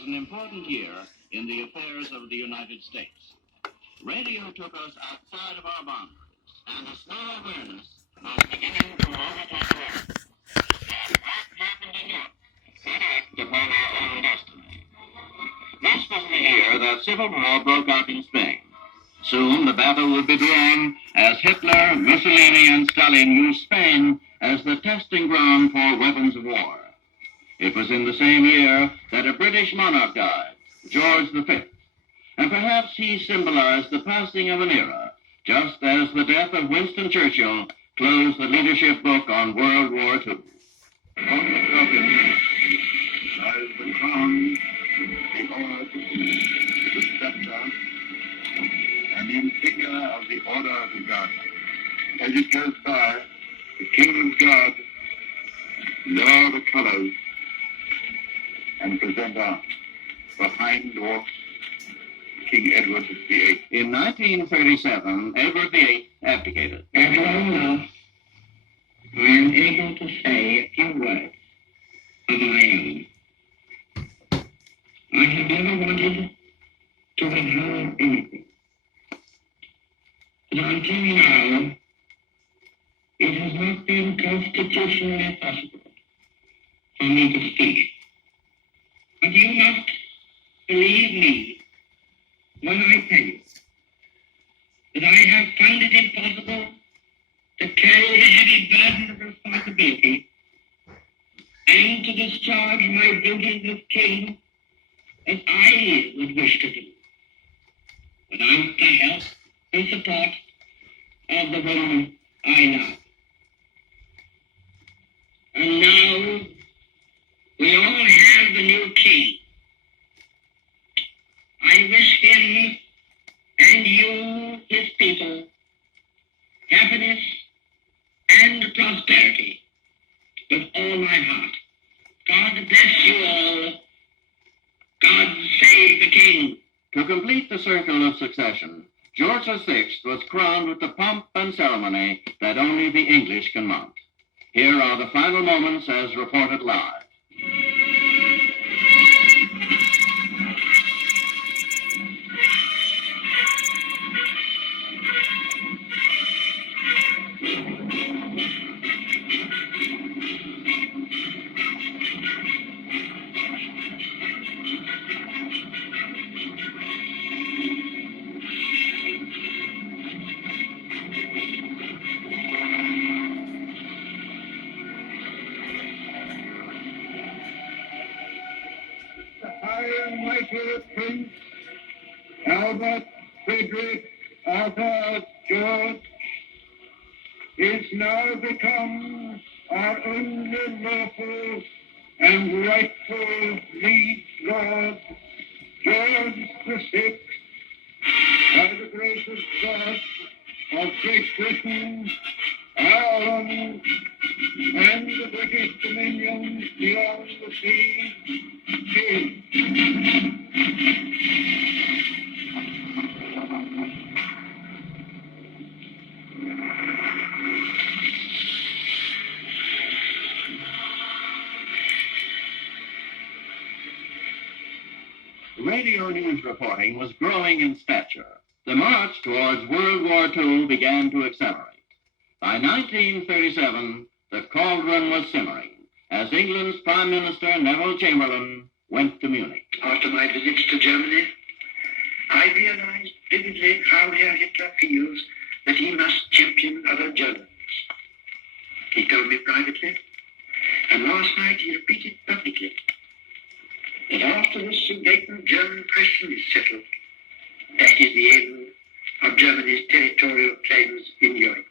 was an important year in the affairs of the United States. Radio took us outside of our boundaries, and a small awareness was beginning to overtake us. What happened in Europe set us upon our own destiny. This was the year that civil war broke out in Spain. Soon the battle would be drawn as Hitler, Mussolini, and Stalin used Spain as the testing ground for weapons of war. It was in the same year that a British monarch died, George V, and perhaps he symbolized the passing of an era, just as the death of Winston Churchill closed the leadership book on World War II. On the coffin lies the crown, the orb, the scepter, and the insignia of the Order of the Garter. As it goes by, the King's Guard lower the colours and present arms. Behind walks King Edward VIII. In 1937, Edward VIII abdicated. At long last, I am able to say a few words of my own. I have never wanted to withhold anything. But until now, it has not been constitutionally possible for me to speak. But you must believe me when I tell you that I have found it impossible to carry the heavy burden of responsibility and to discharge my duties as king as I would wish to do without the help and support of the woman I love. And now we all have the new king. I wish him and you, his people, happiness and prosperity with all my heart. God bless you all. God save the king. To complete the circle of succession, George VI was crowned with the pomp and ceremony that only the English can mount. Here are the final moments as reported live. Prince Albert Frederick Arthur George is now become our only lawful and rightful liege lord, George VI, by the grace of God, of Great Britain, Ireland, and the British dominions beyond the sea, king. Radio news reporting was growing in stature. The march towards World War II began to accelerate. By 1937, the cauldron was simmering as England's Prime Minister Neville Chamberlain went to Munich. After my visits to Germany, I realized vividly how Herr Hitler feels that he must champion other Germans. He told me privately, and last night he repeated publicly, that after the Sudeten-German question is settled, that is the end of Germany's territorial claims in Europe.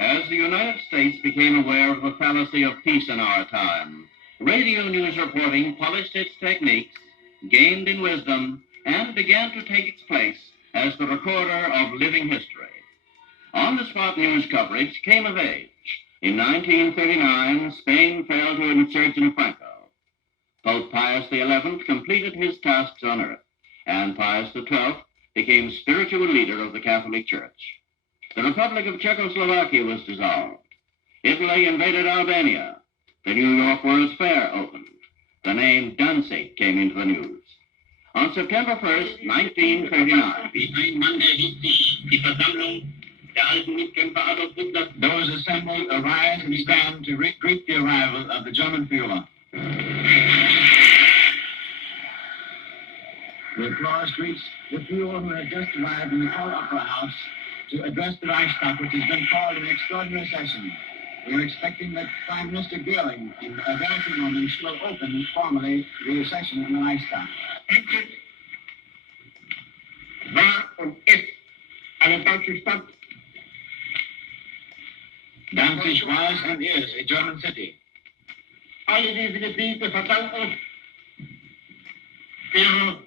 As the United States became aware of the fallacy of peace in our time, radio news reporting polished its techniques, gained in wisdom, and began to take its place as the recorder of living history. On-the-spot news coverage came of age. In 1939, Spain fell to insurgent Franco. Pope Pius XI completed his tasks on earth, and Pius XII became spiritual leader of the Catholic Church. The Republic of Czechoslovakia was dissolved. Italy invaded Albania. The New York World's Fair opened. the name Dempsey came into the news. On September 1st, 1939, Ein Mann erhebt sich, die Versammlung der alten Mitkämpfer Adolf Hitlers. Those assembled arise and stand to greet the arrival of the German Führer. The applause greets the Führer who has just arrived in the Court Opera House to address the Reichstag, which has been called an extraordinary session. We are expecting that Prime Minister Göring, in a very few moments, will open formally the session in the Reichstag. Endlich war und ist eine deutsche Stadt. Danzig was and is a German city. Alle diese Gebiete verdanken ihre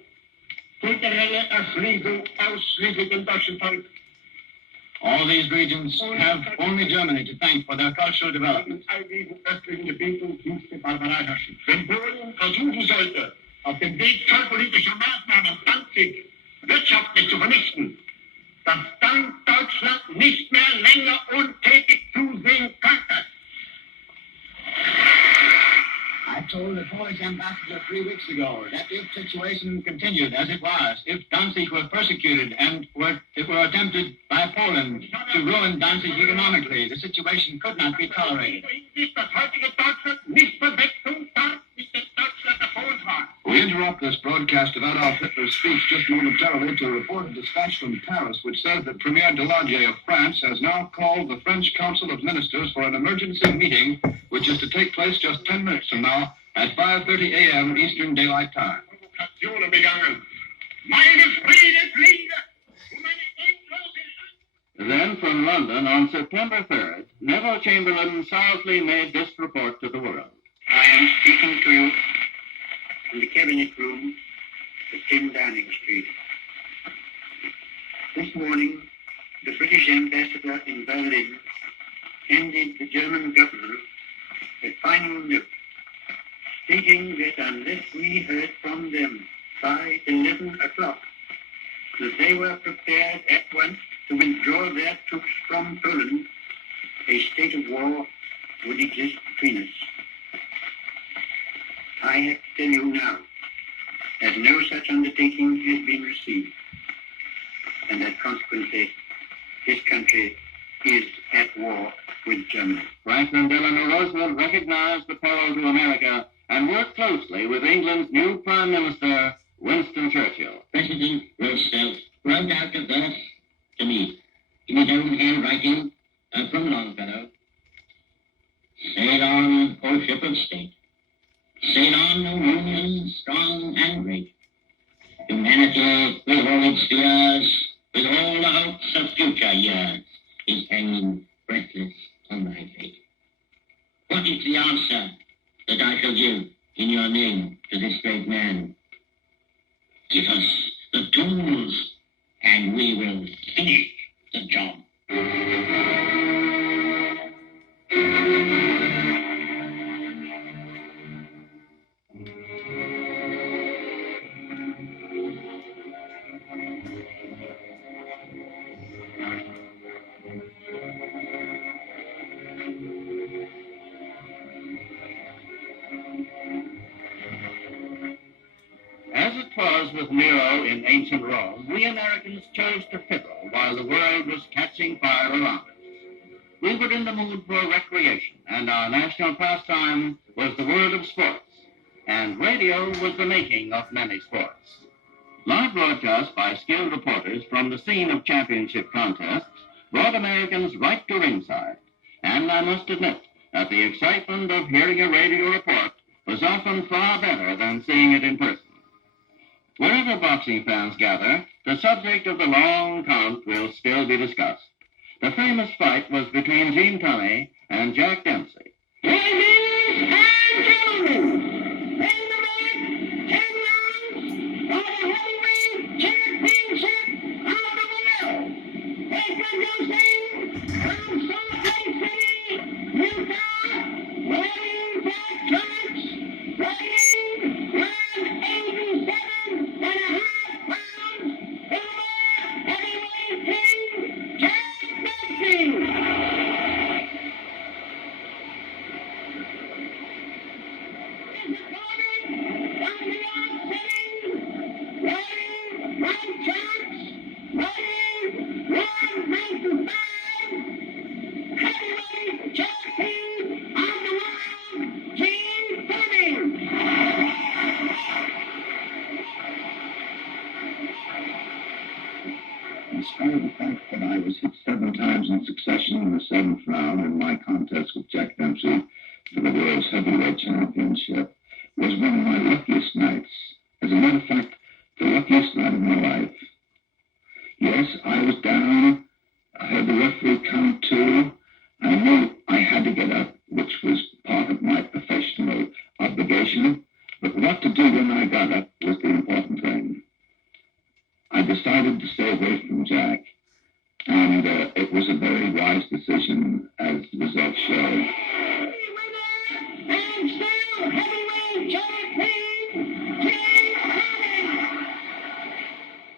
kulturelle Erschließung ausschließlich dem deutschen Volk. All these regions have only Germany to thank for their cultural development. All diesen östlichen Gebieten dienste Barbareiherrschaft. Wenn Polen versuchen sollte, auf dem Weg zollpolitischer Maßnahmen Danzig wirtschaftlich zu vernichten, dass dann Deutschland nicht mehr länger untätig zusehen könnte. I told the Polish ambassador 3 weeks ago that if the situation continued as it was, if Danzig were persecuted and it were attempted by Poland to ruin Danzig economically, the situation could not be tolerated. We interrupt this broadcast of Adolf Hitler's speech just momentarily to report a dispatch from Paris which says that Premier Daladier of France has now called the French Council of Ministers for an emergency meeting which is to take place just 10 minutes from now at 5:30 a.m. Eastern Daylight Time. Then from London on September 3rd, Neville Chamberlain sorrowfully made this report to the world. I am speaking to you from the cabinet room at 10 Downing Street. This morning, the British ambassador in Berlin handed the German government a final note stating that unless we heard from them by 11 o'clock, that they were prepared at once to withdraw their troops from Poland, a state of war would exist between us. I have to tell you now that no such undertaking has been received, and that consequently this country is at war with Germany. Franklin Delano Roosevelt recognized the peril to America and worked closely with England's new Prime Minister, Winston Churchill. President Roosevelt wrote out a verse to me in his own handwriting from Longfellow. Sail on, O ship of state. Sail on, O Union, strong and great. Humanity, with all its fears, with all the hopes of future years, is hanging breathless on thy fate. What is the answer that I shall give in your name to this great man? Give us the tools, and we will finish the job. As it was with Nero in ancient Rome, we Americans chose to fiddle while the world was catching fire around us. We were in the mood for recreation, and our national pastime was the world of sports, and radio was the making of many sports. Live broadcasts by skilled reporters from the scene of championship contests brought Americans right to ringside, and I must admit that the excitement of hearing a radio report was often far better than seeing it in person. Wherever boxing fans gather, the subject of the long count will still be discussed. The famous fight was between Gene Tunney and Jack Dempsey. Ladies and gentlemen, in the match, 10 rounds for the heavyweight championship of the world. Introducing from Salt Lake City, Utah, weighing 5 carats, weighing 187 and a half pounds, in the heavyweight king, Jack Dempsey. His opponent 7 times in succession in the 7th round in my contest with Jack Dempsey for the world's heavyweight championship was one of my luckiest nights. As a matter of fact, the luckiest night of my life. Yes, I was down. I heard the referee count 2. I knew I had to get up, which was part of my professional obligation. But what to do when I got up was the important thing. I decided to stay away from Jack, and it was a very wise decision, as the results show. And still heavyweight champion,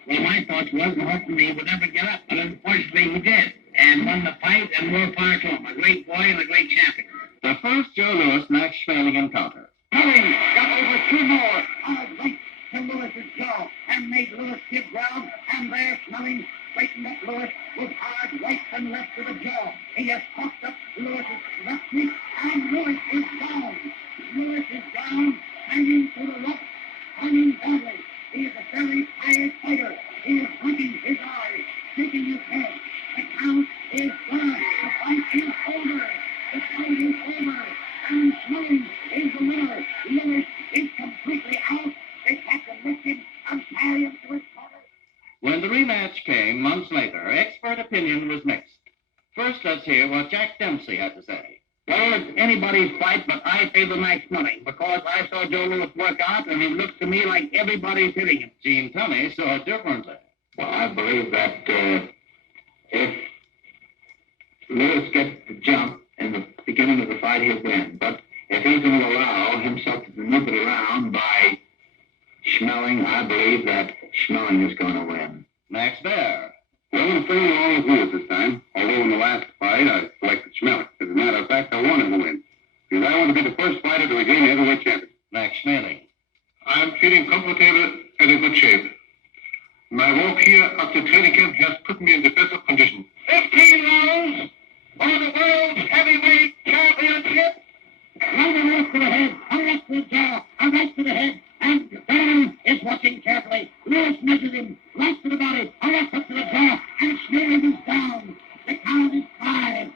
well, my thoughts wasn't hoping he would ever get up, but unfortunately he did, and won the fight, and more power to him. A great boy and a great champion. The first Joe Louis-Max Schmeling encounter. Schmeling got over 2 more. Hard right to Lewis's jaw, and made Lewis give ground, and there Schmeling straightened up Lewis with hard right and left to the jaw. He has popped up Lewis's left knee, and Lewis is down. Lewis is down, hanging to the rope, hanging badly. He is a very tired fighter. He is blinking his eyes, shaking his head. The count is done. The fight is over. The fight is over. And Schmeling is the winner. Lewis is completely out. They have to lift him and carry him to his corner. When the rematch came months later, expert opinion was mixed. First, let's hear what Jack Dempsey had to say. Well, it's anybody's fight, but I favor Max Schmeling because I saw Joe Louis work out, and it looks to me like everybody's hitting him. Gene Tunney saw it differently. Well, I believe that if Lewis gets the jump in the beginning of the fight, he'll win. But if he's going to allow himself to maneuver around by Schmeling, I believe that Schmeling is going to win. Max Baer. Well, I'm playing along with Lewis this time, although in the last fight I selected Schmeling. As a matter of fact, I want him to win, because I want to be the first fighter to regain the heavyweight champion. Max Schmeling. I'm feeling comfortable and in good shape. My walk here after training camp has put me in defensive condition. 15 rounds for the world's heavyweight championship. Right and left to the head, a left to the jaw, a right to the head, and Baer is watching carefully. Lewis measures him, right to the body, a left hook to the jaw, and Schmeling is down. The count is 5,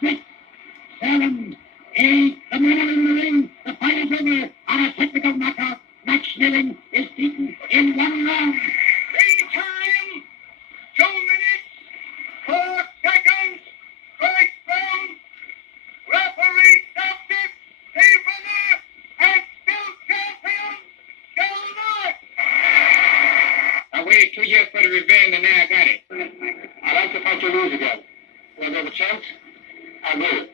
6, 7, 8. The men are in the ring. The fight is over on a technical knockout. Max Schmeling is beaten in 1 round. Free time, 2 minutes, 4 seconds, strike zone. Referee stopped it. The winner and still champion, Joe Louis. I waited 2 years for the revenge, and now I got it. I'd like to fight Joe Louis again. Was there a chance? I will.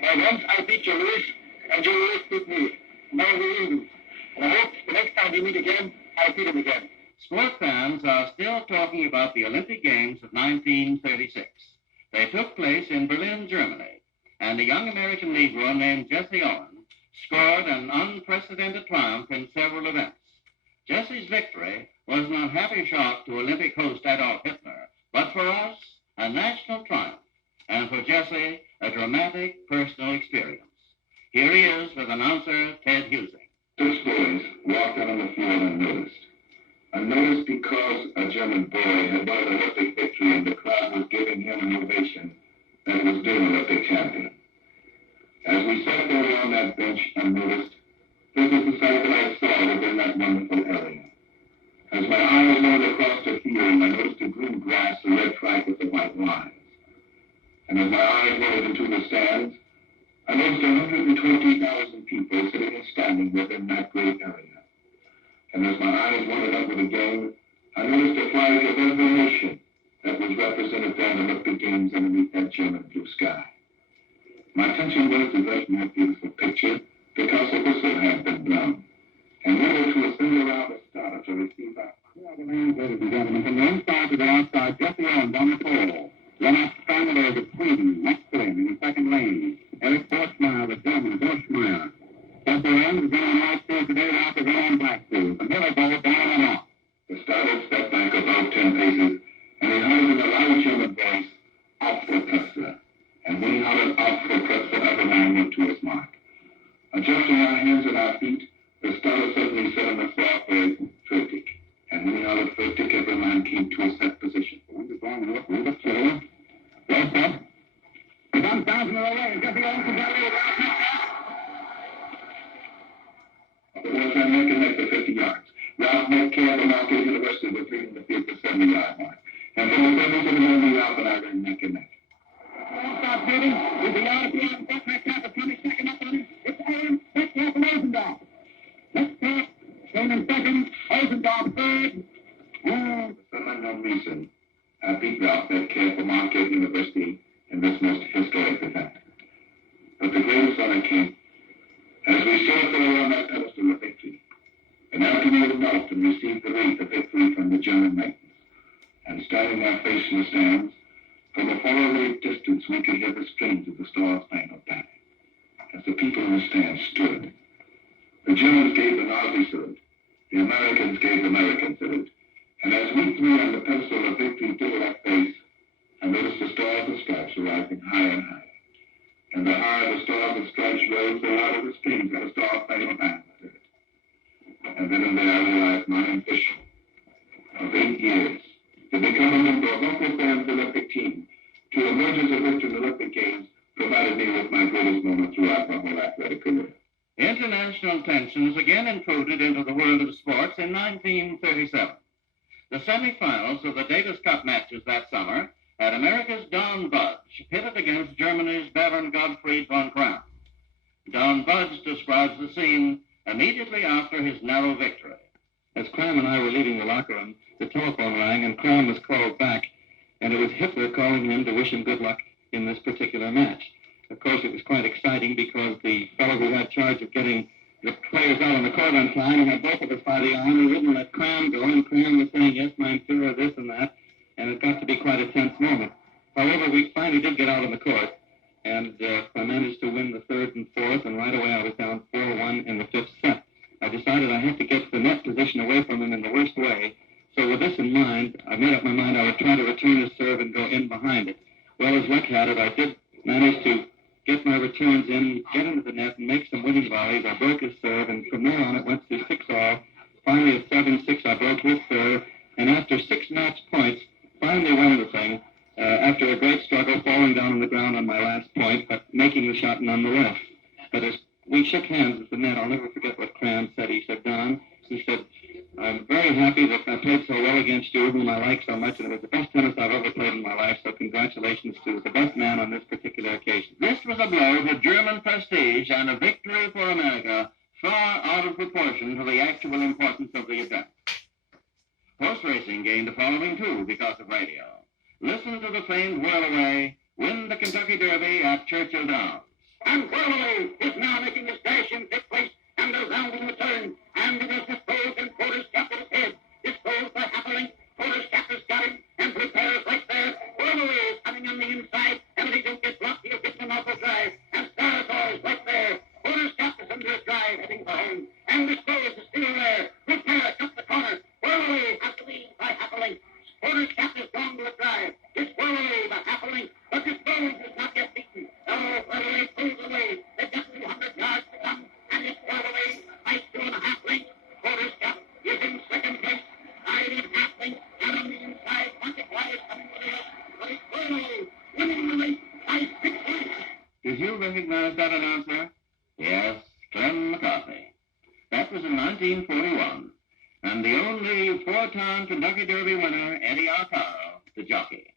But once I beat Joe Louis, and Joe Louis beat me. Now we lose. And I hope the next time we meet again, I'll beat him again. Sport fans are still talking about the Olympic Games of 1936. They took place in Berlin, Germany, and a young American Negro named Jesse Owens scored an unprecedented triumph in several events. Jesse's victory was an unhappy shock to Olympic host Adolf Hitler, but for us, a national triumph, and for Jesse, a dramatic personal experience. Here he is with announcer Ted Husing. 6 boys walked out on the field unnoticed. Unnoticed because a German boy had won an Olympic victory and the crowd was giving him an ovation that was due an Olympic champion. As we sat there on that bench unnoticed, this is the sight that I saw within that wonderful area. As my eyes wandered across the field, I noticed the green grass, the red track with the white lines. And as my eyes wandered into the stands, I noticed 120,000 people sitting and standing within that great area. And as my eyes wandered up with the game, I noticed a flag of every nation that was represented there in the Olympic Games underneath that German blue sky. My attention was diverted from that beautiful picture because the whistle had been blown. And we were to ascend around the starter to receive our... Ladies and gentlemen, from the inside to the outside, Jesse Owens on the pole. Lennart Steinberg of Sweden next to him in the second lane. Eric Borschmeyer, the German, Borschmeyer. Jesse Owens is going on white shoes today, Ralph is on black shoes. And here they go, down and off. The starter stepped back about 10 paces, and he hollered in a loud German voice, Aufgepresser. And when he hollered Aufgepresser, every man went to his mark. Adjusting our hands and our feet, the starter suddenly said on the floor, fertig. And when he hollered fertig, every man came to a set position. going to look a little bit slower. Close up. He comes bouncing away. He's got the Owens and got a little The ones that make it neck for 50 yards. Ralph Metcalf from Mount University was leading the field for 70-yard mark. And there was everything going to be Ralph and I ran neck and neck. Don't stop moving. With the yard beyond front, Metcalf is coming second up on him. It's Owens, Metcalf, and Osendahl. Metcalf, staying in second. Osendahl third. For some unknown reason, I beat Ralph Metcalf from Mount University in this most historic event. But the greatest honor came as we circled around that pedestal of victory. And after we had knelt and received the wreath of victory from the German maidens, and standing there facing the stands, from a faraway distance we could hear the strains of the Star-Spangled Banner. As the people in the stands stood, the Germans gave the Nazi salute, the Americans gave the American salute, and as we three on the pedestal of victory stood at our face, I noticed the stars and stripes rising higher and higher. And the higher the stars and stripes rose, the louder the screams of the Star-Spangled Banner I heard. And then and there I realized my ambition of 8 years to become a member of Uncle Sam's Olympic team, to emerge as a victor in the Olympic Games, provided me with my greatest moment throughout my whole athletic career. International tensions again intruded into the world of sports in 1937. The semifinals of the Davis Cup matches that summer had America's Don Budge pitted against Germany's Baron Gottfried von Kramm. Don Budge describes the scene immediately after his narrow victory. As Kramm and I were leaving the locker room, the telephone rang and Kramm was called back, and it was Hitler calling him to wish him good luck in this particular match. Of course, it was quite exciting because the fellow who had charge of getting the players out on the court on time had both of us by the arm. He wouldn't let Kramm go, and Kramm was saying, yes, mein Führer, this and that, and it got to be quite a tense moment. However, we finally did get out on the court, and I managed to win the third and fourth, and right away I was down 4-1 in the fifth set. I decided I had to get the net position away from him in the worst way, so with this in mind, I made up my mind I would try to return his serve and go in behind it. Well, as luck had it, I did manage to get my returns in, get into the net, and make some winning volleys. I broke his serve, and from there on it went to 6-all. Finally, at 7-6, I broke his serve, and after 6 match points, finally won the thing, after a great struggle, falling down on the ground on my last point, but making the shot nonetheless. But as we shook hands at the net, I'll never forget what Kramm said. He said, Don, he said, I'm very happy that I played so well against you, whom I like so much, and it was the best tennis I've ever played in my life, so congratulations to the best man on this particular occasion. This was a blow to German prestige and a victory for America far out of proportion to the actual importance of the event. Horse racing gained a following, too, because of radio. Listen to the famed Whirlaway win the Kentucky Derby at Churchill Downs. And Whirlaway is now making his dash in fifth place, and they're rounding the turn, and it is disposed in Porter's cap at his head. Disposed by Happerling. Porter's cap has got him, and prepares right there. Whirlaway is coming on the inside, and if he don't get blocked, he'll get an awful drive. And Star's right there. Porter's cap is under his drive, heading for home. And Disposed is still there. Prepare, cut the corner. Whirlaway has to lead by Happerling. Porter's cap has gone to a drive. It's Whirlaway by Happerling, but Disposed is not yet beaten. Oh, Whirlaway pulls away. They've got 200 yards to come, and it's Whirlaway by 2.5 lengths. Porter's cap is in second place. 9.5 lengths out on the inside. Quantified is coming to the race, but it's Whirlaway winning the race by 6 lengths. Did you recognize that announcer? Yes, Clem McCarthy. That was in 1941, and the only 4-time Kentucky Derby winner, Eddie Arcaro, the jockey.